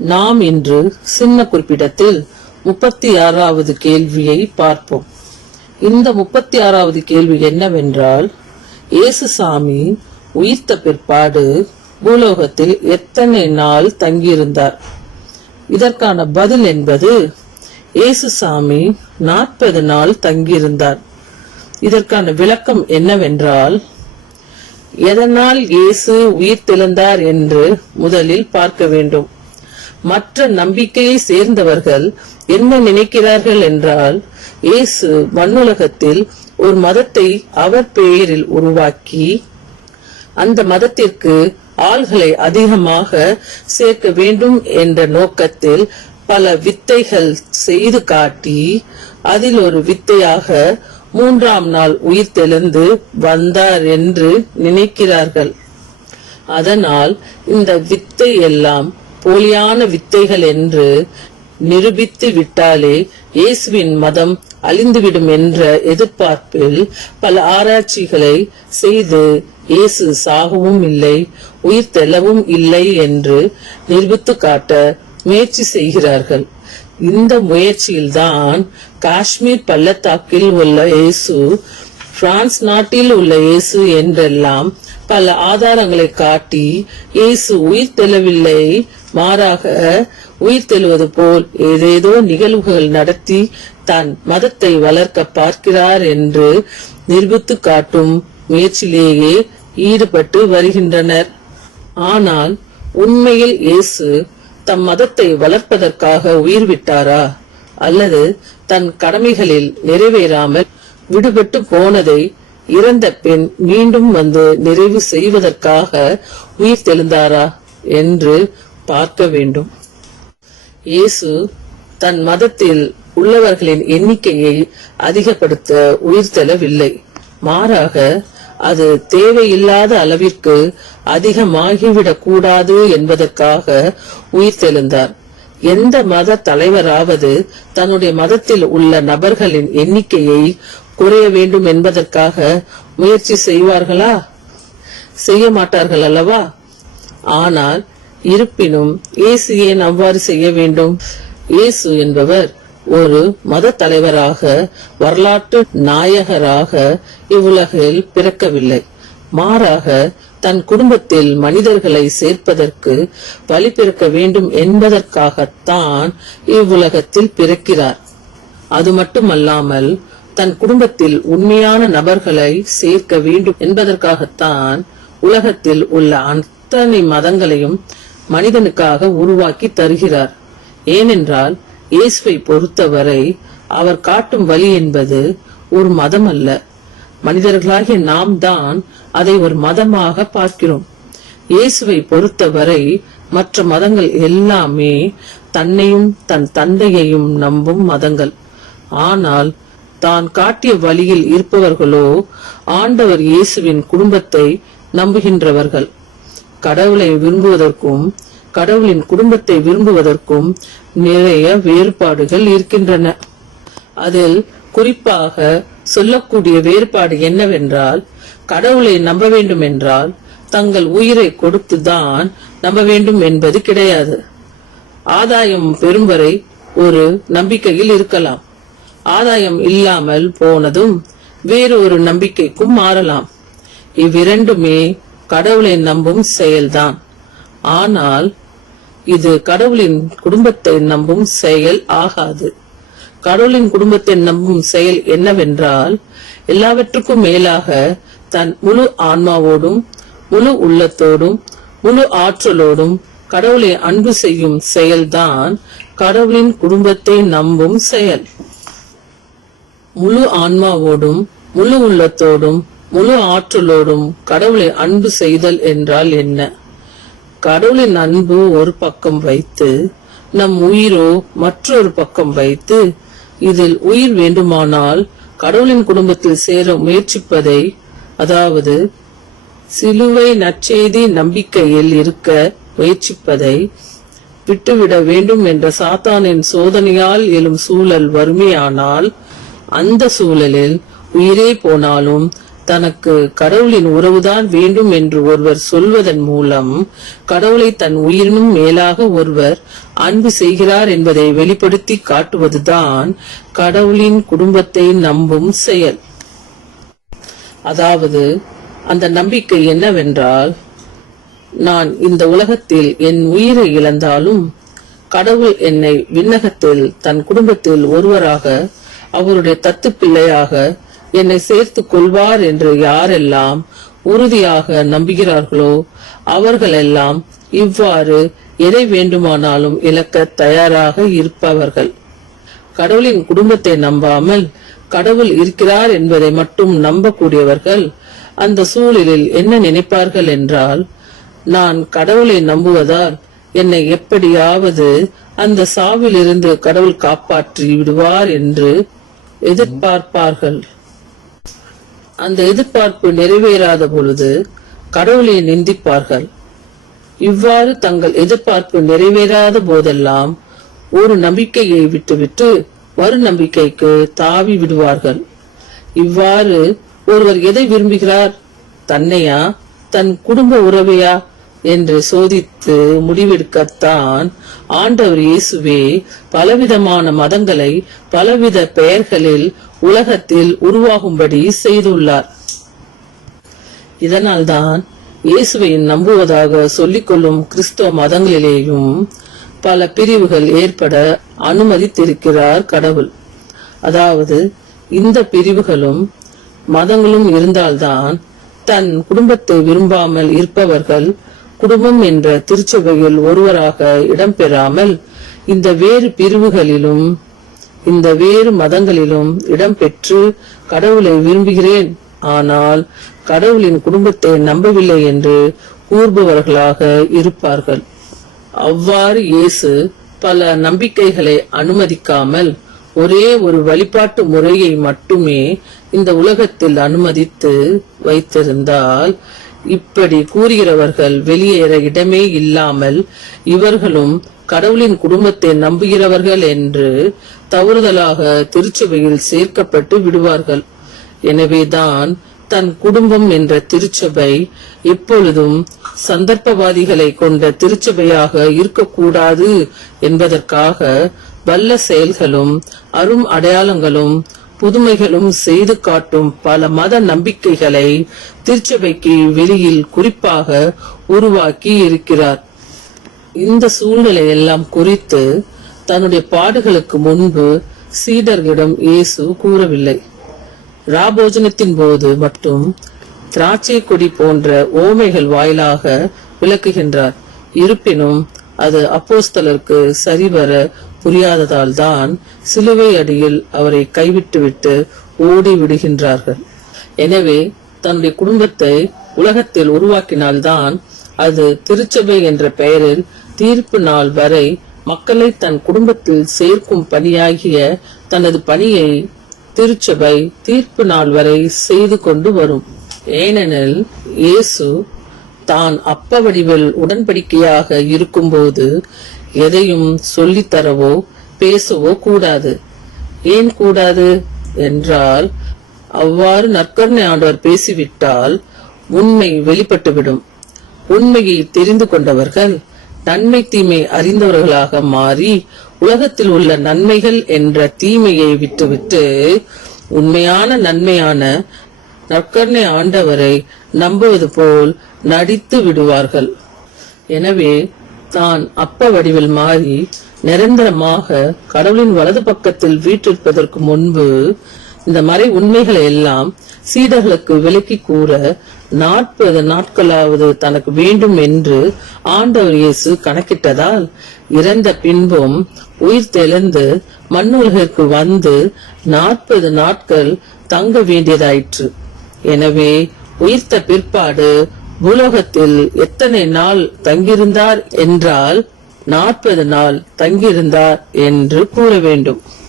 நாம் இன்று சின்ன குறிப்பிடத்தில் முப்பத்தி ஆறாவது கேள்வியை பார்ப்போம். இந்த முப்பத்தி ஆறாவது கேள்வி என்னவென்றால் இயேசுசாமி உயிர்த்த பிற்பாடு பூலோகத்தில் எத்தனை நாள் தங்கியிருந்தார்? இதற்கான பதில் என்பது இயேசுசாமி நாற்பது நாள் தங்கியிருந்தார். இதற்கான விளக்கம் என்னவென்றால் எதனால் இயேசு உயிர் தெழுந்தார் என்று முதலில் பார்க்க வேண்டும். மற்ற நம்பிக்கையை சேர்ந்தவர்கள் என்ன நினைக்கிறார்கள் என்றால் இயேசு மண்ணுலகத்தில் ஒரு மதத்தை அவர் பெயரில் உருவாக்கி அந்த மதத்திற்கு ஆள்களை அதிகமாக சேர்க்க வேண்டும் என்ற நோக்கத்தில் பல வித்தைகள் செய்து காட்டி அதில் ஒரு வித்தையாக மூன்றாம் நாள் உயிர் தெளிந்து வந்தார் என்று நினைக்கிறார்கள். அதனால் இந்த வித்தை எல்லாம் போலியான வித்தைகள் என்று நிரூபித்து விட்டாலே இயேசுவின் மதம் அழிந்துவிடும் என்ற எதிர்பார்ப்பில் பல ஆராய்ச்சிகளை செய்து இயேசு சாகவும் இல்லை உயிர் தெல்லவும் இல்லை என்று நிரூபித்து காட்ட முயற்சி செய்கிறார்கள். இந்த முயற்சியில்தான் காஷ்மீர் பள்ளத்தாக்கில் உள்ள இயேசு பிரான்ஸ் நாட்டில் உள்ள இயேசு என்றெல்லாம் பல ஆதாரங்களை காட்டி இயேசு உயிர் தெளவில்லை. மாறாக உயிர் தெழுவது போல் ஏதேதோ நிகழ்வுகள் நடத்தி தன் மதத்தை வளர்க்க பார்க்கிறார் என்று நிரூபித்து காட்டும் முயற்சியிலேயே ஈடுபட்டு வருகின்றனர். ஆனால் உண்மையில் இயேசு தம் மதத்தை வளர்ப்பதற்காக உயிர் விட்டாரா? அல்லது தன் கடமைகளில் நிறைவேறாமல் விடுபட்டு போனதை இறந்த பின் மீண்டும் வந்து நிறைவு செய்வதற்காக உயிர் தெழுந்தாரா என்று பார்க்க வேண்டும். இயேசு தன் மதத்தில் உள்ளவர்களின் எண்ணிக்கையை அதிகப்படுத்த உயிர் தெழவில்லை மாறாக அது தேவையில்லாத அளவிற்கு அதிகமாகிவிடக் கூடாது என்பதற்காக உயிர் தெழுந்தார். எந்த மத தலைவராவது தன்னுடைய மதத்தில் உள்ள நபர்களின் எண்ணிக்கையை குறைய வேண்டும் என்பதற்காக முயற்சி செய்வார்களா? செய்ய மாட்டார்கள் அல்லவா? ஆனால் இருப்பினும் இயேசு ஏன் அவ்வாறு செய்ய வேண்டும்? இயேசு என்பவர் ஒரு மத தலைவராக வரலாற்று நாயகராக இவ்வுலகில் பிறக்கவில்லை. மாறாக தன் குடும்பத்தில் மனிதர்களை சேர்ப்பதற்கு பலி பிறக்க வேண்டும் என்பதற்காகத்தான் இவ்வுலகத்தில் பிறக்கிறார். அது மட்டுமல்லாமல் தன் குடும்பத்தில் உண்மையான நபர்களை சேர்க்க வேண்டும் என்பதற்காகத்தான் உலகத்தில் உள்ள அத்தனை மதங்களையும் மனிதனுக்காக உருவாக்கி தருகிறார். ஏனென்றால் இயேசுவை பொறுத்தவரை அவர் காட்டும் வழி என்பது ஒரு மதம் அல்ல மனிதர்களாகிய நாம் தான் அதை ஒரு மதமாக பார்க்கிறோம். இயேசுவை பொறுத்தவரை மற்ற மதங்கள் எல்லாமே தன்னையும் தன் தந்தையையும் நம்பும் மதங்கள். ஆனால் தான் காட்டிய வழியில் இருப்பவர்களோ ஆண்டவர் இயேசுவின் குடும்பத்தை நம்புகின்றவர்கள். கடவுளை விரும்புவதற்கும் கடவுளின் குடும்பத்தை விரும்புவதற்கும் நிறைய வேறுபாடுகள் இருக்கின்றன. அதில் குறிப்பாக சொல்லக்கூடிய வேறுபாடு என்னவென்றால் கடவுளை நம்ப வேண்டும் என்றால் தங்கள் உயிரை கொடுத்துதான் நம்ப வேண்டும் என்பது கிடையாது. ஆதாயம் பெறும் வரை ஒரு நம்பிக்கையில் இருக்கலாம். ஆதாயம் இல்லாமல் போனதும் வேறு ஒரு நம்பிக்கைக்கும் மாறலாம். இவ்விரண்டுமே கடவுளை நம்பும் செயல்தான். ஆனால் இது கடவுளின் குடும்பத்தை நம்பும் செயல் ஆகாது. கடவுளின் குடும்பத்தை நம்பும் செயல் என்னவென்றால் எல்லாவற்றுக்கும் மேலாக தன் முழு ஆன்மாவோடும் முழு உள்ளத்தோடும் முழு ஆற்றலோடும் கடவுளை அன்பு செய்யும் செயல்தான் கடவுளின் குடும்பத்தை நம்பும் செயல். முழு ஆன்மாவோடும் முழு உள்ளத்தோடும் முழு ஆற்றலோடும் கடவுளை அன்பு செய்தல் என்றால் என்ன? கடவுளின் அன்பு ஒரு பக்கம் வைத்து நம் உயிரோ மற்றொரு பக்கம் வைத்து இதில் உயிர் வேண்டுமானால் கடவுளின் குடும்பத்தில் சேர முயற்சிப்பதை அதாவது சிலுவை நற்செய்தி நம்பிக்கையில் இருக்க முயற்சிப்பதை விட்டுவிட வேண்டும் என்ற சாத்தானின் சோதனையால் எழும் சூழல் வறுமையானால் அந்த சூழலில் உயிரே போனாலும் தனக்கு கடவுளின் உறவுதான் வேண்டும் என்று ஒருவர் சொல்வதன் மூலம் கடவுளை தன் உயிரினும் மேலாக ஒருவர் அன்பு செய்கிறார் என்பதை வெளிப்படுத்தி காட்டுவதுதான் கடவுளின் குடும்பத்தை நம்பும் செயல். அதாவது அந்த நம்பிக்கை என்னவென்றால் நான் இந்த உலகத்தில் என் உயிரை இழந்தாலும் கடவுள் என்னை விண்ணகத்தில் தன் குடும்பத்தில் ஒருவராக அவருடைய தத்து பிள்ளையாக என்னை சேர்த்துக் கொள்வார் என்று யாரெல்லாம் உறுதியாக நம்புகிறார்களோ அவர்களெல்லாம் இவ்வாறு எதை வேண்டுமானாலும் இழக்க தயாராக இருப்பவர்கள். கடவுளின் குடும்பத்தை நம்பாமல் கடவுள் இருக்கிறார் என்பதை மட்டும் நம்பக்கூடியவர்கள் அந்த சூழலில் என்ன நினைப்பார்கள் என்றால் நான் கடவுளை நம்புவதால் என்னை எப்படியாவது அந்த சாவிலிருந்து கடவுள் காப்பாற்றி விடுவார் என்று எதிர்பார்ப்பார்கள். அந்த எதிர்பார்ப்பு நிறைவேறாத பொழுது கடவுளை நிந்திப்பார்கள். இவ்வாறு தங்கள் எதிர்பார்ப்பு நிறைவேறாத போதெல்லாம் ஒரு நம்பிக்கையை விட்டுவிட்டு மறு நம்பிக்கைக்கு தாவி விடுவார்கள். இவ்வாறு ஒருவர் எதை விரும்புகிறார்? தன்னையா? தன் குடும்ப உறவையா? என்று சோதித்து முடிவெடுக்கத்தான் ஆண்டவர் இயேசுவே பலவிதமான மதங்களை பலவித பெயர்களில் உலகத்தில் உருவாகும்படி செய்துள்ளார். இதனால்தான் இயேசுவை நம்புவதாக சொல்லிக்கொள்ளும் கிறிஸ்தவ மதங்களிலேயும் பல பிரிவுகள் ஏற்பட அனுமதித்திருக்கிறார் கடவுள். அதாவது இந்த பிரிவுகளும் மதங்களும் இருந்தால்தான் தன் குடும்பத்தை விரும்பாமல் இருப்பவர்கள் குடும்பம் என்ற திருச்சபையில் ஒருவராக இடம்பெறாமல் இந்த வேறு பிரிவுகளிலும் இந்த வேறு மதங்களிலும் இடம்பெற்று கடவுளை விரும்புகிறேன். ஆனால் கடவுளின் குடும்பத்தை நம்பவில்லை என்று கூறுபவர்களாக இருப்பார்கள். அவ்வாறு இயேசு பல நம்பிக்கைகளை அனுமதிக்காமல் ஒரே ஒரு வழிபாட்டு முறையை மட்டுமே இந்த உலகத்தில் அனுமதித்து வைத்திருந்தால் இப்படி கூறுகிறவர்கள் வெளியேற இடமே இல்லாமல் இவர்களும் கடவுளின் குடும்பத்தை நம்புகிறவர்கள் என்று தவறுதலாக திருச்சபையில் சேர்க்கப்பட்டு விடுவார்கள். எனவேதான் தன் குடும்பம் என்ற திருச்சபை எப்பொழுதும் சந்தர்ப்பவாதிகளை கொண்ட திருச்சபையாக இருக்கக்கூடாது என்பதற்காக வல்ல செயல்களும் அரும் அடையாளங்களும் புதுமைகளும் செய்து காட்டும் பல மத நம்பிக்கைகளை திருச்சபைக்கு வெளியில் குறிப்பாக உருவாக்கி இருக்கிறார். இந்த சூழ்நிலை எல்லாம் குறித்து தன்னுடைய பாடுகளுக்கு முன்பு சீடர்களிடம் இயேசு கூறவில்லை. ராபோஜனத்தின் போது மட்டும் திராட்சை கொடி போன்ற ஓமைகள் வாயிலாக விளக்குகின்றார். இருப்பினும் அது அப்போஸ்தலருக்கு சரிவர புரியாததால் தான் சிலுவை அடியில் அவரை கைவிட்டுவிட்டு ஓடி விடுகின்றார்கள் எனவே தன்னுடைய குடும்பத்தை உலகத்தில் உருவாக்கினால்தான் அது திருச்சபை என்ற பெயரில் தீர்ப்பு நாள் வரை மக்களை தன் குடும்பத்தில் சேர்க்கும் பணியாகிய தனது பணியை திருச்சபை தீர்ப்பு நாள் வரை செய்து கொண்டு வரும். ஏனெனில் இயேசு தான் அப்ப வடிவில் உடன்படிக்கையாக இருக்கும்போது எதையும் சொல்லித்தரவோ பேசவோ கூடாது. ஏன் கூடாது? என்றால் அவ்வாறு நற்கருணை ஆண்டவர் பேசிவிட்டால் உண்மை வெளிப்பட்டுவிடும். உண்மையை தெரிந்து கொண்டவர்கள் நன்மை தீமை அறிந்தவர்களாக மாறி உலகத்தில் உள்ள நன்மைகள் என்ற தீமையை விட்டுவிட்டு உண்மையான நன்மையான நற்கருணை ஆண்டவரை நம்புவது போல் நடித்து விடுவார்கள். எனவே தான் அப்ப வடிவில் மாறி நிரந்தரமாக கடவுளின் வலது பக்கத்தில் வீற்றிருப்பதற்கு முன்பு இந்த மறை உண்மைகளை எல்லாம் சீடர்களுக்கு விலக்கி கூற நாற்பது நாட்களாவது தனக்கு வேண்டும் என்று ஆண்டவர் இயேசு கணக்கிட்டதால் இறந்த பின்பும் உயிர் தெளிந்து மண்ணுலகிற்கு வந்து நாற்பது நாட்கள் தங்க வேண்டியதாயிற்று. எனவே உயிர்த்த பிற்பாடு பூலோகத்தில் எத்தனை நாள் தங்கியிருந்தார் என்றால் நாற்பது நாள் தங்கியிருந்தார் என்று கூற வேண்டும்.